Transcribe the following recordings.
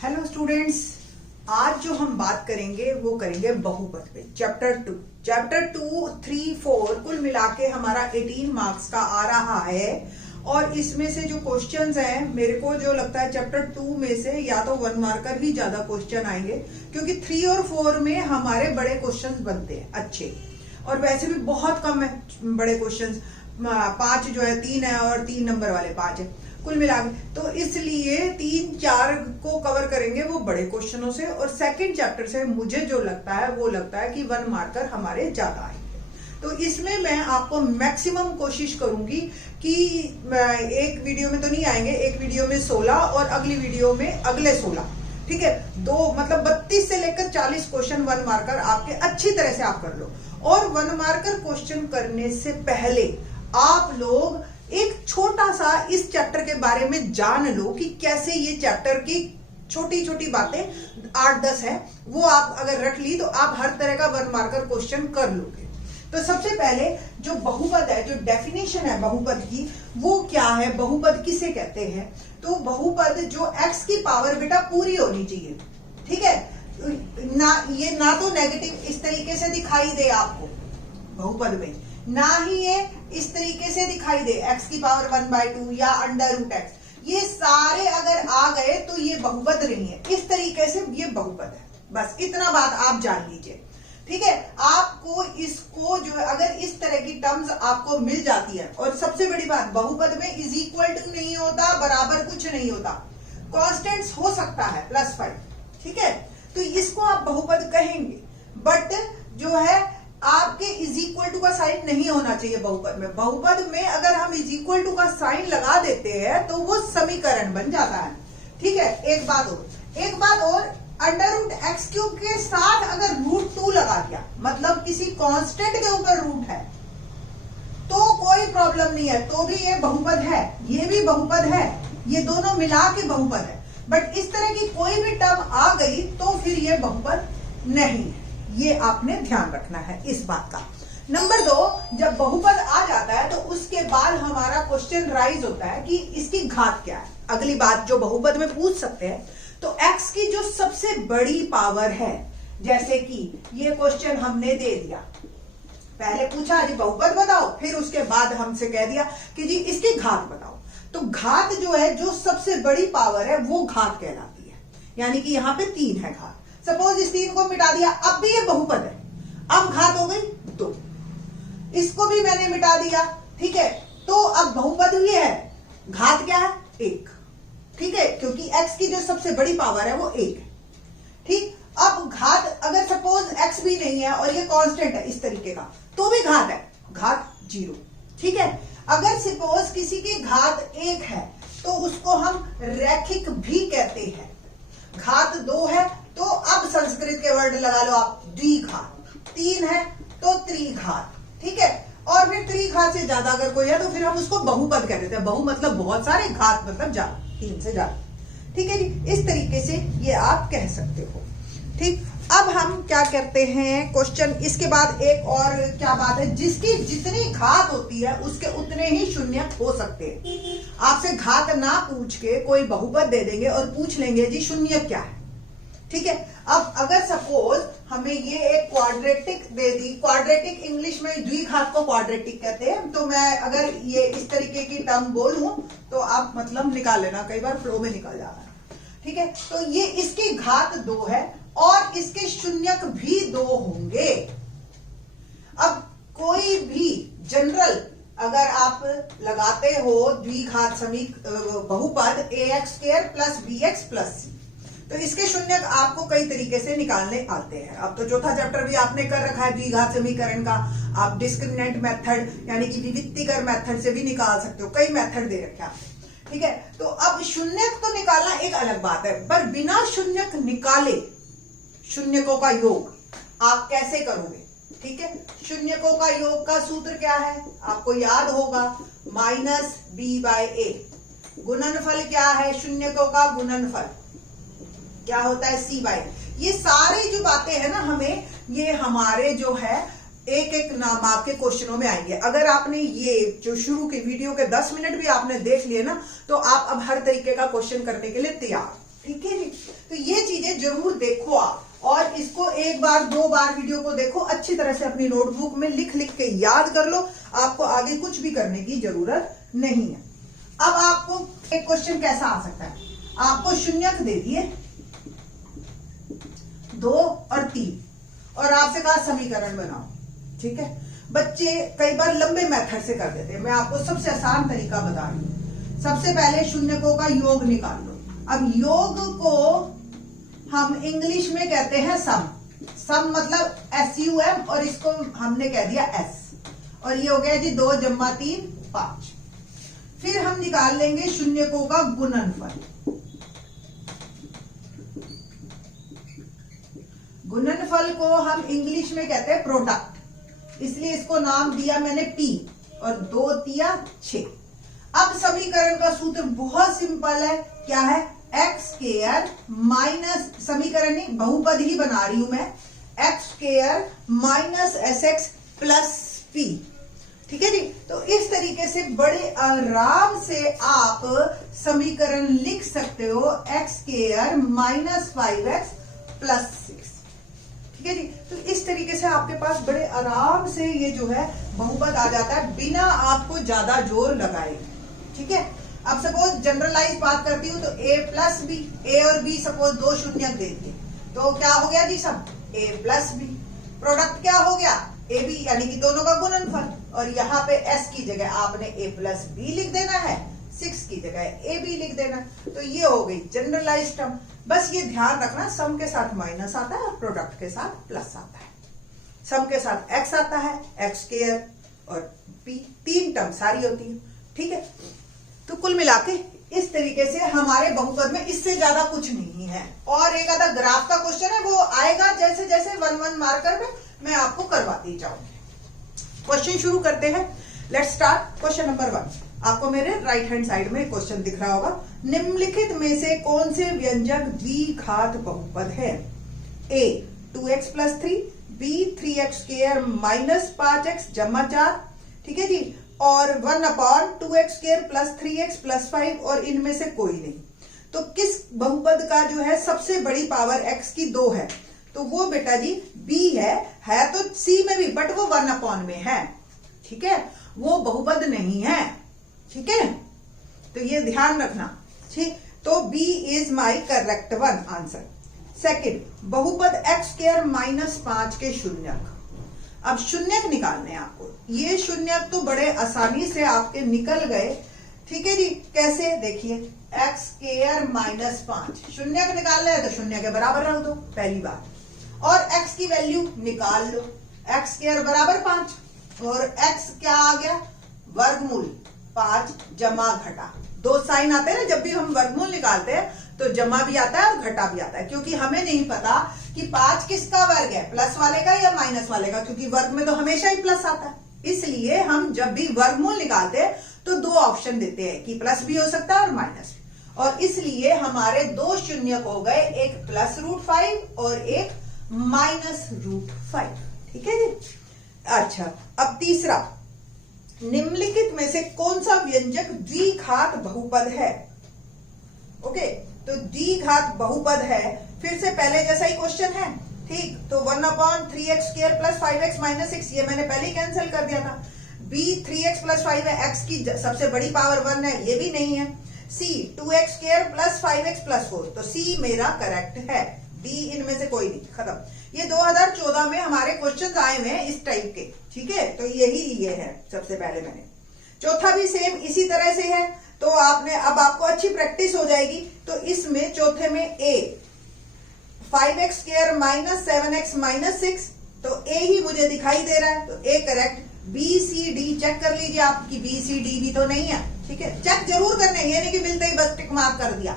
Hello students, आज जो हम बात करेंगे वो करेंगे बहुपद पे। चैप्टर 2, 3, 4 कुल मिला के हमारा 18 मार्क्स का आ रहा है। और इसमें से जो क्वेश्चंस हैं, मेरे को जो लगता है चैप्टर 2 में से या तो 1 मार्कर ही ज्यादा क्वेश्चन आएंगे, क्योंकि 3 और 4 में हमारे बड़े क्वेश्चंस बनते हैं अच्छे, और वैसे भी बहुत कम है बड़े क्वेश्चंस। 5 जो है 3 है और 3 नंबर वाले 5 है कुल मिला के, तो इसलिए 3-4 को कवर करेंगे वो बड़े क्वेश्चनों से। और सेकंड चैप्टर से मुझे जो लगता है वो लगता है कि 1 मार्कर हमारे ज्यादा आएंगे। तो इसमें मैं आपको मैक्सिमम कोशिश करूंगी कि एक वीडियो में तो नहीं आएंगे, एक वीडियो में 16 और अगली वीडियो में अगले 16, ठीक है। मतलब 32 से लेकर 40 क्वेश्चन 1 मार्कर आपके अच्छी तरह से आप कर लो। और 1 मार्कर क्वेश्चन करने से पहले आप लोग एक छोटा सा इस चैप्टर के बारे में जान लो कि कैसे ये चैप्टर की छोटी छोटी बातें 8-10 है, वो आप अगर रख ली तो आप हर तरह का 1 मार्कर क्वेश्चन कर लोगे। तो सबसे पहले जो बहुपद है, जो डेफिनेशन है बहुपद की, वो क्या है, बहुपद किसे कहते हैं। तो बहुपद जो x की पावर बेटा पूरी होनी चाहिए, ठीक है ना। ये ना तो नेगेटिव इस तरीके से दिखाई दे आपको बहुपद में, ना ही ये इस तरीके से दिखाई दे x की पावर 1/2 या √x। ये सारे अगर आ गए तो ये बहुपद नहीं है, इस तरीके से ये बहुपद है। बस इतना बात आप जान लीजिए, ठीक है। आपको इसको जो है अगर इस तरह की टर्म्स आपको मिल जाती है, और सबसे बड़ी बात बहुपद में इज इक्वल टू नहीं होता, बराबर कुछ नहीं होता, कांस्टेंट्स हो सकता है +5, ठीक है। तो इसको आप बहुपद कहेंगे, बट जो है आपके इज इक्वल टू का साइन नहीं होना चाहिए बहुपद में। बहुपद में अगर हम इज इक्वल टू का साइन लगा देते हैं तो वो समीकरण बन जाता है, ठीक है। एक बात और √x³ के साथ अगर √2 लगा दिया, मतलब किसी कांस्टेंट के ऊपर रूट है, तो कोई प्रॉब्लम नहीं है, तो भी ये बहुपद है, ये भी बहुपद है, ये दोनों मिला के बहुपद है। बट इस तरह की कोई भी टर्म आ गई तो फिर ये बहुपद नहीं है, ये आपने ध्यान रखना है इस बात का। नंबर 2, जब बहुपद आ जाता है तो उसके बाद हमारा क्वेश्चन राइज होता है कि इसकी घात क्या है। अगली बात जो बहुपद में पूछ सकते हैं, तो x की जो सबसे बड़ी पावर है, जैसे कि ये क्वेश्चन हमने दे दिया, पहले पूछा जी बहुपद बताओ, फिर उसके बाद हमसे कह दिया कि जी इसकी घात बताओ। तो घात जो है, जो सबसे बड़ी पावर है, वो घात कहलाती है। यानी कि यहाँ पे 3 है घात। सपोज इस 3 को मिटा दिया, अब भी ये बहुपद है, अब घात हो गई 2। इसको भी मैंने मिटा दिया, ठीक है, तो अब बहुपद भी है, घात क्या है 1, ठीक है, क्योंकि x की जो सबसे बड़ी पावर है वो 1 है, ठीक। अब घात अगर सपोज x भी नहीं है और ये कांस्टेंट है इस तरीके का, तो भी घात है, घात 0, ठीक है। अगर सपोज किसी की घात 1 है तो उसको हम रैखिक भी कहते हैं। घात 2 है तो अब संस्कृत के वर्ड लगा लो आप, द्विघात। 3 है तो त्रिघात, ठीक है। और फिर त्रिघात से ज्यादा अगर कोई है तो फिर हम उसको बहुपद कह देते हैं। बहु मतलब बहुत सारे, घात मतलब ज्यादा, 3 से ज्यादा, ठीक है जी। इस तरीके से ये आप कह सकते हो, ठीक। अब हम क्या करते हैं क्वेश्चन, इसके बाद एक और क्या बात है, जिसकी जितनी घात होती है उसके उतने ही शून्य हो सकते हैं। आपसे घात ना पूछ के कोई बहुपद दे देंगे और पूछ लेंगे जी शून्य क्या है, ठीक है। अब अगर सपोज हमें ये एक क्वाड्रेटिक दे दी, क्वाड्रेटिक इंग्लिश में द्विघात को क्वाड्रेटिक कहते हैं, तो मैं अगर ये इस तरीके की टर्म बोलूं तो आप मतलब निकाल लेना, कई बार फ्लो में निकल जाता है, ठीक है। तो ये इसकी घात 2 है और इसके शून्यक भी 2 होंगे। अब कोई भी जनरल अगर आप लगाते हो द्विघात बहुपद ax² + bx + c, तो इसके शून्यक आपको कई तरीके से निकालने आते हैं। अब तो चौथा चैप्टर भी आपने कर रखा है द्विघात समीकरण का, आप डिस्क्रिमिनेंट मेथड यानी कि विविक्तिकर मेथड से भी निकाल सकते हो, कई मेथड दे रखे हैं, ठीक है। तो अब शून्यक तो निकालना एक अलग बात है, पर बिना शून्यक निकाले शून्यकों का योग आप कैसे करोगे, ठीक है। शून्यकों का योग का सूत्र क्या है आपको याद होगा, -b/a। गुणनफल क्या है, शून्यकों का गुणनफल क्या होता है, c/a। ये सारे जो बातें हैं ना, हमें ये हमारे जो है एक एक नाम आपके क्वेश्चनों में आएंगे। अगर आपने ये जो शुरू के वीडियो के 10 मिनट भी आपने देख लिए ना, तो आप अब हर तरीके का क्वेश्चन करने के लिए तैयार। ठीक है जी। तो ये चीजें जरूर देखो आप, और इसको एक बार 2 बार वीडियो को देखो, अच्छी तरह से अपनी नोटबुक में लिख लिख के याद कर लो। आपको आगे कुछ भी करने की जरूरत नहीं है। अब आपको एक क्वेश्चन कैसा आ सकता है, आपको शून्यक दे दिए 2 और 3 और आपसे कहा समीकरण बनाओ। ठीक है, बच्चे कई बार लंबे मेथड से कर देते हैं, मैं आपको सबसे आसान तरीका बता रही हूं। सबसे पहले शून्यकों का योग निकाल लो। अब योग को हम इंग्लिश में कहते हैं सम। सम मतलब SUM, और इसको हमने कह दिया S, और ये हो गया जी 2 + 3 5। फिर हम निकाल लेंगे शून्यकों का गुणनफल। गुणनफल को हम इंग्लिश में कहते हैं प्रोडक्ट, इसलिए इसको नाम दिया मैंने P, और 2 तिया 6। अब समीकरण का सूत्र बहुत सिंपल है, क्या है, एक्स स्क्वायर माइनस, समीकरण नहीं बहुपद ही बना रही हूं मैं, x square minus SX plus P। ठीक है जी। तो इस तरीके से बड़े आराम से आप समीकरण लिख सकते हो, x square minus 5x plus 6। ठीक है जी। तो इस तरीके से आपके पास बड़े आराम से ये जो है बहुपद आ जाता है, बिना आपको ज्यादा जोर लगाए। ठीक है। अब सपोज जनरलाइज बात करती हूं तो a प्लस बी, ए और बी सपोज 2 शून्यक दे दिए, तो क्या हो गया जी सब, a प्लस बी। प्रोडक्ट क्या हो गया, ए बी, यानी कि दोनों का गुणनफल, और यहाँ पे s की जगह आपने a प्लस बी लिख देना है, 6 की जगह ए बी लिख देना। तो ये हो गई जनरलाइज टर्म। बस ये ध्यान रखना, सम के साथ माइनस आता है और प्रोडक्ट के साथ प्लस आता है। सम के साथ x आता है, एक्स स्क्वायर और p, 3 टर्म सारी होती है। ठीक है। तो कुल मिलाके इस तरीके से हमारे बहुपद में इससे ज्यादा कुछ नहीं है। और एक आधा ग्राफ का क्वेश्चन है, वो आएगा जैसे जैसे 1-1 मार्कर में मैं आपको करवाती जाऊंगी। क्वेश्चन शुरू करते हैं। Let's start. क्वेश्चन नंबर 1 आपको मेरे राइट हैंड साइड में क्वेश्चन दिख रहा होगा। निम्नलिखित में से कौन से व्यंजक द्विघात बहुपद है, A 2x + 3, B 3x² - 5x = 4। ठीक है जी। और 1/2x² + 3x + 5, और इनमें से कोई नहीं। तो किस बहुपद का जो है सबसे बड़ी पावर x की 2 है, तो वो बेटा जी B है तो C में भी, बट वो 1/, में है। ठीक है, वो बहुपद नहीं है। ठीक है, तो ये ध्यान रखना। ठीक, तो B is my correct one answer. Second, बहुपद x² - 5 के शून्यक। अब शून्यक निकालने हैं आपको। ये शून्यक तो बड़े आसानी से आपके निकल गए। ठीक है जी। कैसे, देखिए x² - 5 शून्यक निकालना है तो शून्य के बराबर रख दो पहली बार, और x की वैल्यू निकाल लो, x² = 5, और x क्या आ गया, वर्गमूल 5 जमा घटा। 2 साइन आते हैं ना जब भी हम वर्गमूल निकालते हैं, तो जमा भी आता है और घटा भी आता है, क्योंकि हमें नहीं पता कि 5 किसका वर्ग है, प्लस वाले का या माइनस वाले का, क्योंकि वर्ग में तो हमेशा ही प्लस आता है। इसलिए हम जब भी वर्गमूल निकालते हैं तो 2 ऑप्शन देते हैं कि प्लस भी हो सकता है और माइनस भी, और इसलिए हमारे 2 शून्यक हो गए, एक +√5 और एक -√5। ठीक है जी। अच्छा, अब तीसरा, निम्नलिखित में से कौन सा व्यंजक द्विघात बहुपद है। ओके, तो द्विघात बहुपद है, फिर से पहले जैसा ही क्वेश्चन है। ठीक, तो 1/3x² + 5x - 6, ये मैंने पहले ही कैंसिल कर दिया था। B 3x + 5 है, x की सबसे बड़ी पावर 1 है, ये भी नहीं है। C 2x² + 5x + 4, तो C मेरा करेक्ट है। D इनमें से कोई नहीं, खत्म। ये 2014 में हमारे क्वेश्चंस आए हुए हैं इस टाइप के। ठीक है, तो यही लिए हैं सबसे पहले मैंने। चौथा भी सेम इसी तरह से है, तो आपने, अब आपको अच्छी प्रैक्टिस हो जाएगी। तो इसमें चौथे में A 5x² - 7x - 6, तो A ही मुझे दिखाई दे रहा है, तो A correct. B C D check कर लीजिए आप कि B C D भी तो नहीं है। ठीक है, चेक जरूर करना, ये नहीं कि मिलते ही बस टिक मार्क कर दिया,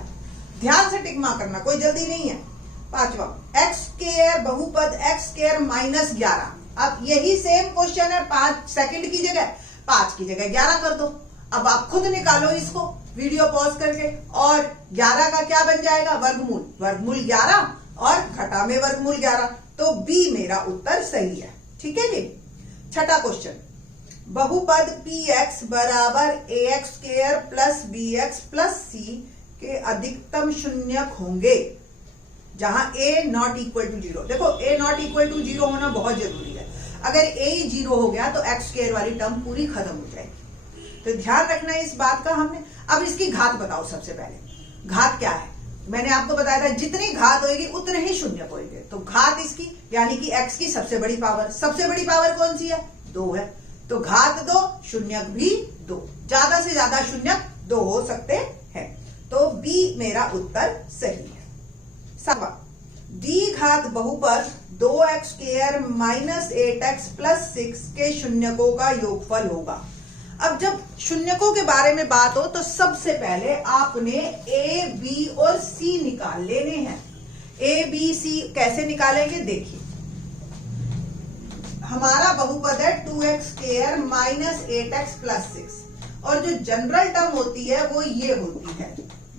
ध्यान से टिक मार्क करना, कोई जल्दी नहीं है। पांचवा, x² बहुपद x² - 11। अब यही सेम क्वेश्चन है, 5 सेकंड की जगह 5 की जगह 11 कर दो। अब आप खुद निकालो इसको वीडियो पॉज करके, और 11 का क्या बन जाएगा, वर्गमूल, वर्गमूल 11 और घटा में वर्गमूल 11, तो बी मेरा उत्तर सही है। ठीक है जी। छठा क्वेश्चन, बहुपद px = ax² + bx + c के अधिकतम शून्यक होंगे जहां a नॉट इक्वल टू 0। देखो a नॉट इक्वल टू 0 होना बहुत जरूरी है। अगर a 0 हो गया तो x स्क्वायर वाली टर्म पूरी खत्म हो जाएगी। तो ध्यान रखना है इस बात का। हमने अब इसकी घात बताओ। सबसे पहले घात क्या है, मैंने आपको बताया था जितनी घात होगी उतने ही शून्य होंगे। तो घात इसकी यानी कि x की सबसे बड़ी पावर कौन सी है, 2 है। तो घात 2, शून्यक भी 2, ज्यादा से ज्यादा शून्यक 2 हो सकते हैं। तो B मेरा उत्तर सही है। डी घात बहुपद 2x square minus 8x plus 6 के शून्यकों का योगफल होगा। अब जब शून्यकों के बारे में बात हो तो सबसे पहले आपने a, b और c निकाल लेने हैं। a, b, c कैसे निकालेंगे देखिए। हमारा बहुपद है 2x square minus 8x plus 6 और जो जनरल टर्म होती है वो ये होती है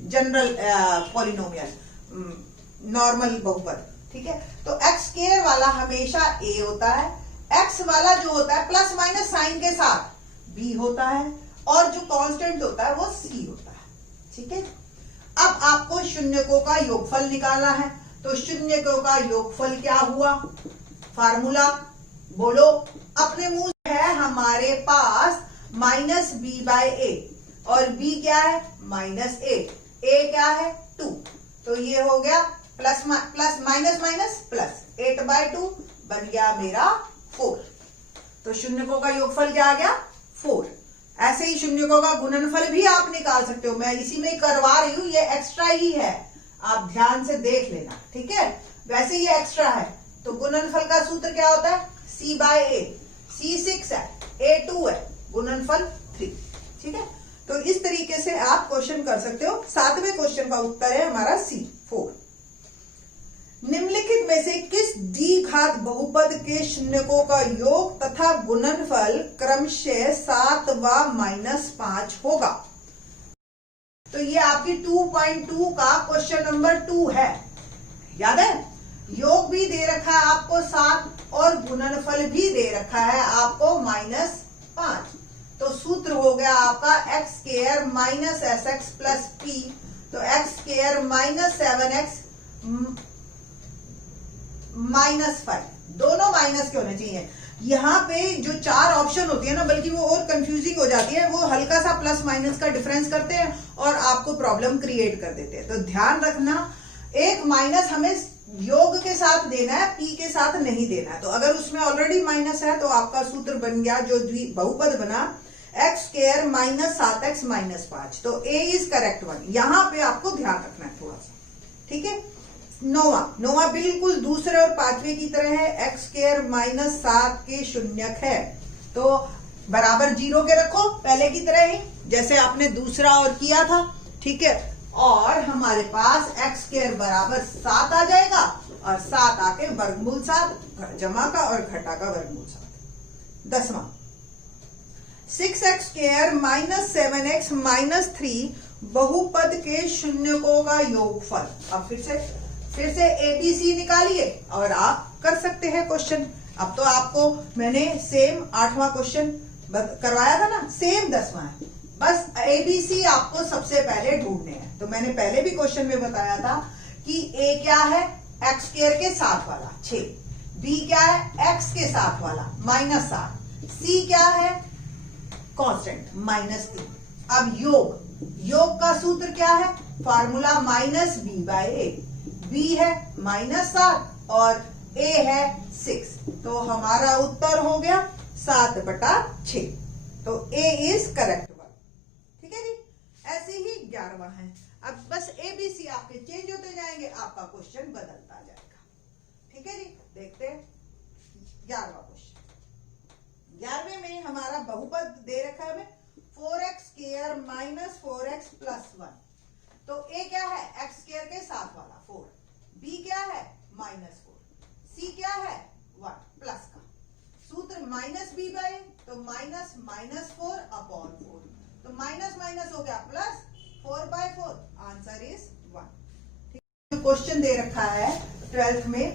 जनरल पॉलिनोमियल नॉर्मल बहुपद। ठीक है, तो x स्क्वायर वाला हमेशा a होता है, x वाला जो होता है प्लस माइनस साइन के साथ b होता है और जो कांस्टेंट होता है वो c होता है। ठीक है, अब आपको शून्यकों का योगफल निकालना है। तो शून्यकों का योगफल क्या हुआ, फार्मूला बोलो अपने मुंह से है हमारे पास माइनस b बाय a और b क्या है माइनस a, a क्या है 2। तो ये हो गया प्लस माइनस माइनस प्लस 8/2 बन गया मेरा 4। तो शून्यकों का योगफल क्या आ गया 4। ऐसे ही शून्यकों का गुणनफल भी आप निकाल सकते हो, मैं इसी में करवा रही हूं, ये एक्स्ट्रा ही है, आप ध्यान से देख लेना। ठीक है, वैसे ये एक्स्ट्रा है। तो गुणनफल का सूत्र क्या होता है c बाय a, c 6 है, a 2 है, गुणनफल 3। ठीक है, तो इस तरीके से आप क्वेश्चन कर सकते हो। 7वें क्वेश्चन का उत्तर है हमारा C 4। निम्नलिखित में से किस डी घात बहुपद के शून्यकों का योग तथा गुणनफल क्रमशः 7 व -5 होगा। तो ये आपकी 2.2 का क्वेश्चन नंबर 2 है, याद है। योग भी दे रखा है आपको 7 और गुणनफल भी दे रखा है आपको -5। तो सूत्र हो गया आपका x square minus sx plus p। तो x स्क्वायर माइनस 7x -5, दोनों माइनस के होने चाहिए। यहाँ पे जो 4 ऑप्शन होती है ना, बल्कि वो और कंफ्यूजिंग हो जाती है, वो हल्का सा प्लस माइनस का डिफरेंस करते हैं और आपको प्रॉब्लम क्रिएट कर देते हैं। तो ध्यान रखना, एक माइनस हमें योग के साथ देना है, p के साथ नहीं देना है। तो अगर उसमें ऑलरेडी माइनस है तो आपका सूत्र बन गया जो बहुपद बना x square minus 7x minus 5। तो a इज करेक्ट वन। यहां पे आपको ध्यान रखना है थोड़ा सा। ठीक है, नौवा बिल्कुल दूसरे और 5वें की तरह है, x स्क्वायर माइनस 7 के शून्यक है। तो बराबर 0 के रखो पहले की तरह ही, जैसे आपने दूसरा और किया था। ठीक है, और हमारे पास x स्क्वायर बराबर 7 आ जाएगा और 7 आके वर्गमूल 7 जमा का और घटा का वर्गमूल 7। 10वां 6x square minus 7x minus 3 बहुपद के शून्यकों का योगफल। अब फिर से ABC निकालिए और आप कर सकते हैं क्वेश्चन। अब तो आपको मैंने सेम 8वां क्वेश्चन करवाया था ना, सेम 10वां है, बस ABC आपको सबसे पहले ढूंढने हैं। तो मैंने पहले भी क्वेश्चन में बताया था कि A क्या है x स्क्वायर के साथ वाला 6, B क्या है x के साथ वाला -7, C क्या है कांस्टेंट -3। अब योग का सूत्र क्या है, formula minus b by a, b है -7 और a है 6। तो हमारा उत्तर हो गया 7/6। तो a इज करेक्ट वन। ठीक है जी, ऐसे ही 11वां है। अब बस ABC आपके चेंज होते जाएंगे, आपका क्वेश्चन बदलता जाएगा। ठीक है जी, देखते हैं 11वां क्वेश्चन। 11वें में हमारा बहुपद दे रखा है 4x square minus 4x plus 1। तो a क्या है x स्क्वायर के साथ वाला 4, b क्या है -4, c क्या है 1 प्लस का सूत्र -b बाय, तो -4 अपॉन 4। तो माइनस हो गया प्लस 4/4, आंसर इज 1। क्वेश्चन दे रखा है 12th में,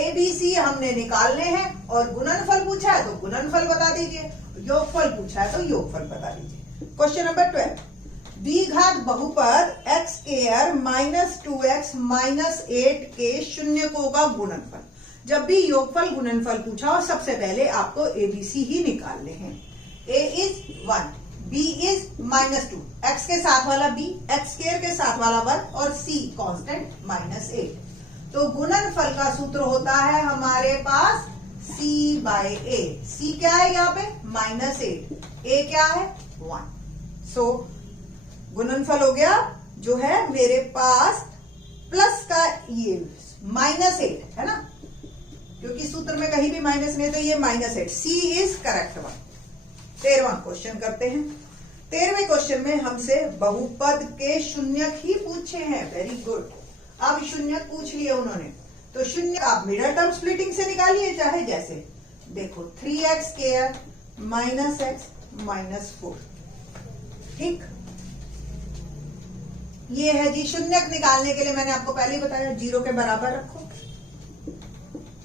ABC हमने निकालने हैं और गुणनफल पूछा है तो गुणनफल बता दीजिए, योगफल पूछा है तो योगफल बता दीजिए। क्वेश्चन नंबर 12, द्विघात बहुपद x square minus 2x minus 8 के शून्यकों का गुणनफल। जब भी योगफल गुणनफल पूछा और सबसे पहले आपको एबीसी ही निकालने हैं। a is 1, b is -2, x के साथ वाला b, x स्क्वायर के साथ वाला 1 और c कांस्टेंट -8। तो गुणनफल का सूत्र होता है हमारे पास c बाय a। c क्या है यहाँ पे -8, a क्या है 1। सो गुणनफल हो गया जो है मेरे पास प्लस का ये -8 है ना, क्योंकि सूत्र में कहीं भी माइनस नहीं, तो ये -8। सी इज करेक्ट वन। 13वां क्वेश्चन करते हैं। 13वें क्वेश्चन में हमसे बहुपद के शून्यक ही पूछे हैं। Very good. अब शून्यक पूछ लिए उन्होंने, तो शून्य आप मिडल टर्म स्प्लिटिंग से निकालिए, चाहे जैसे। देखो 3x square minus x minus 4, ठीक। ये है जी शून्यक। निकालने के लिए मैंने आपको पहले ही बताया 0 के बराबर रखो।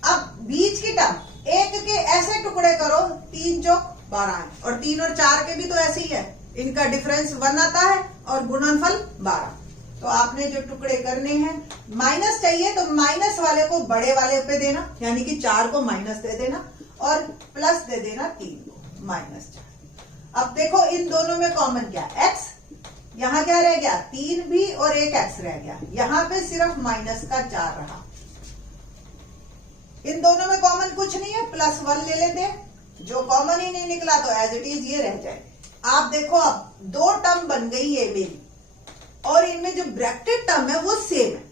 अब बीच की टर्म एक के ऐसे टुकड़े करो, 3 चौक 12 है, और 3 और 4 के भी तो ऐसे ही है, इनका डिफरेंस 1 आता है और गुणनफल 12। तो आपने जो टुकड़े करने हैं, माइनस चाहिए तो माइनस वाले को बड़े वाले पे देना, यानी कि 4 को माइनस दे देना और प्लस दे देना 3 को -4। अब देखो इन दोनों में कॉमन क्या, x, यहां क्या रह गया 3 भी और एक x रह गया, यहां पे सिर्फ माइनस का 4 रहा। इन दोनों में कॉमन कुछ नहीं है, +1 ले लेते हैं। जो कॉमन ही नहीं निकला तो एज इट इज ये रह जाए। आप देखो अब 2 टर्म बन गई है मेरी, और इनमें जो ब्रैकेटेड टर्म है वो सेम है।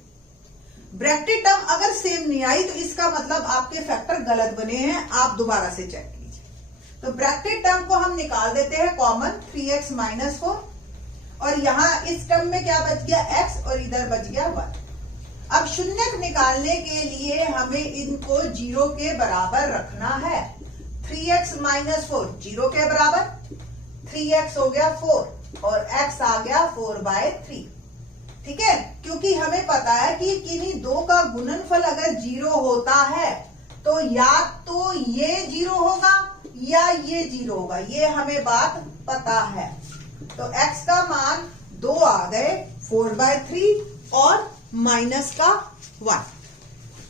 ब्रैकेटेड टर्म अगर सेम नहीं आई तो इसका मतलब आपके फैक्टर गलत बने हैं, आप दोबारा से चेक कीजिए। तो ब्रैकेटेड टर्म को हम निकाल देते हैं कॉमन, 3x माइनस 4, और यहां इस टर्म में क्या बच गया x और इधर बच गया 1। अब शून्यक निकालने के लिए हमें इनको 0 के बराबर रखना है। 3x माइनस 4 0 के बराबर, 3x हो गया 4 और x आ गया 4/3, ठीक है। क्योंकि हमें पता है कि किन्हीं दो का गुणनफल अगर 0 होता है तो या तो ये 0 होगा या ये 0 होगा, ये हमें बात पता है। तो x का मान 2 आ गए, 4/3 और माइनस का 1,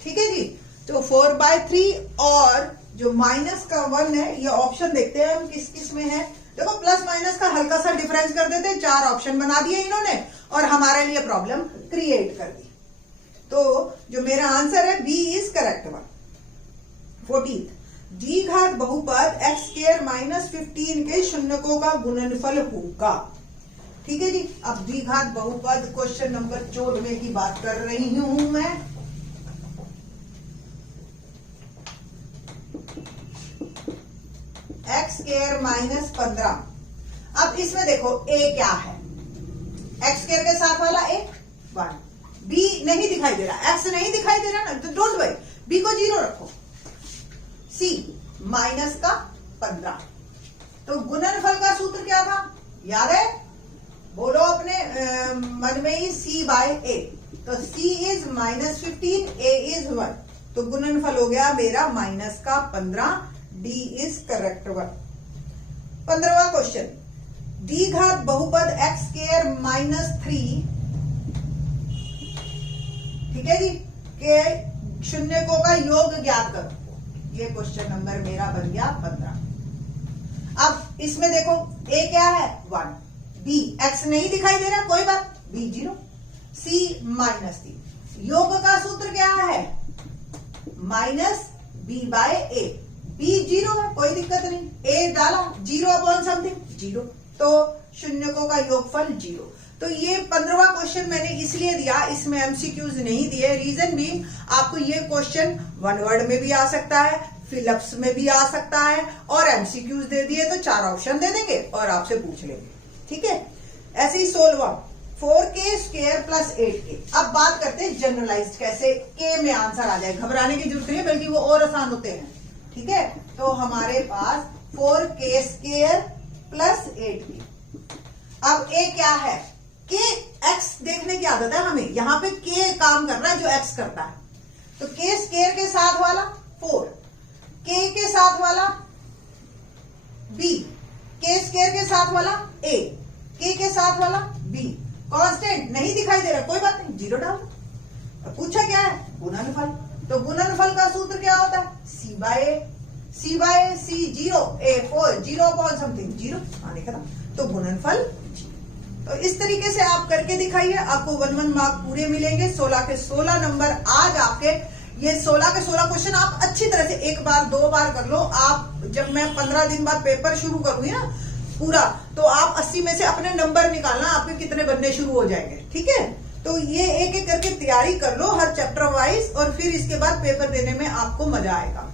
ठीक है जी। तो 4/3 और जो माइनस का 1 है, ये ऑप्शन देखते हैं हम किस किस में है। देखो प्लस माइनस का हल्का सा डिफरेंस कर देते हैं, 4 ऑप्शन बना दिए इन्होंने और हमारे लिए प्रॉब्लम क्रिएट कर दी। तो जो मेरा आंसर है B is correct one. 14th, द्विघात बहुपद x स्क्वायर माइनस 15 के शून्यकों का गुणनफल होगा, ठीक है जी। अब द्विघात बहुपद क्वेश्चन नंबर 14 की बात कर रही हूं मैं। x square minus 15। अब इसमें देखो a क्या है, x स्क्वायर के साथ वाला a 1, b नहीं दिखाई दे रहा, x नहीं दिखाई दे रहा ना, तो डोंट वरी, b को 0 रखो, c माइनस का 15। तो गुणनफल का सूत्र क्या था, याद है? बोलो अपने मन में ही, c/a। तो c इज -15, a इज 1, तो गुणनफल हो गया मेरा माइनस का 15, d इज करेक्ट वन। 15वां क्वेश्चन, द्विघात बहुपद x स्क्वायर माइनस 3, ठीक है जी, के शून्यकों का योग ज्ञात करो। ये क्वेश्चन नंबर मेरा बन गया 15। अब इसमें देखो a क्या है 1, b x नहीं दिखाई दे रहा, कोई बात, b 0, c -3। योग का सूत्र क्या है, -b/a। b 0 है, कोई दिक्कत नहीं, a डाला, 0/something 0, तो शून्यकों का योगफल 0। तो ये 15वां क्वेश्चन मैंने इसलिए दिया, इसमें एमसीक्यूज नहीं दिए। रीजन भी, आपको ये क्वेश्चन 1 वर्ड में भी आ सकता है, फिलअप्स में भी आ सकता है, और एमसीक्यूज दे दिए तो 4 ऑप्शन दे देंगे और आपसे पूछ लेंगे, ठीक है। ऐसे ही 16वां, 4k स्क्वायर प्लस 8k। अब बात करते हैं जनरलाइज्ड, कैसे k में आंसर आ जाए। घबराने की जरूरत नहीं है, बल्कि वो और आसान होते हैं, ठीक है। तो हमारे पास 4k स्क्वायर प्लस 8k। अब a क्या है, k x देखने की आदत है हमें, यहां पे k काम कर रहा है जो x करता है। तो k स्क्वायर के साथ वाला 4, k के साथ वाला b, k स्क्वायर के साथ वाला a, k के साथ वाला बी। कांस्टेंट नहीं दिखाई दे रहा, कोई बात नहीं, 0 डाल दो। पूछा क्या है, गुणनफल, तो गुणनफल का सूत्र क्या होता है, C by A, C by A, C 0, A 4, 0 upon something 0, आने का। तो गुणनफल। तो इस तरीके से आप करके दिखाइए, आपको 1 मार्क पूरे मिलेंगे। 16 के 16 नंबर आज आपके, ये 16 के 16 क्वेश्चन आप अच्छी तरह से 1 बार 2 बार कर लो। आप जब मैं 15 दिन बाद पेपर शुरू करूंगी ना पूरा, तो आप 80 में से अपने नंबर निकालना, आपके कितने बनने शुरू हो जाएंगे, ठीक है। तो ये एक एक करके तैयारी कर लो हर चैप्टर वाइज, और फिर इसके बाद पेपर देने में आपको मजा आएगा।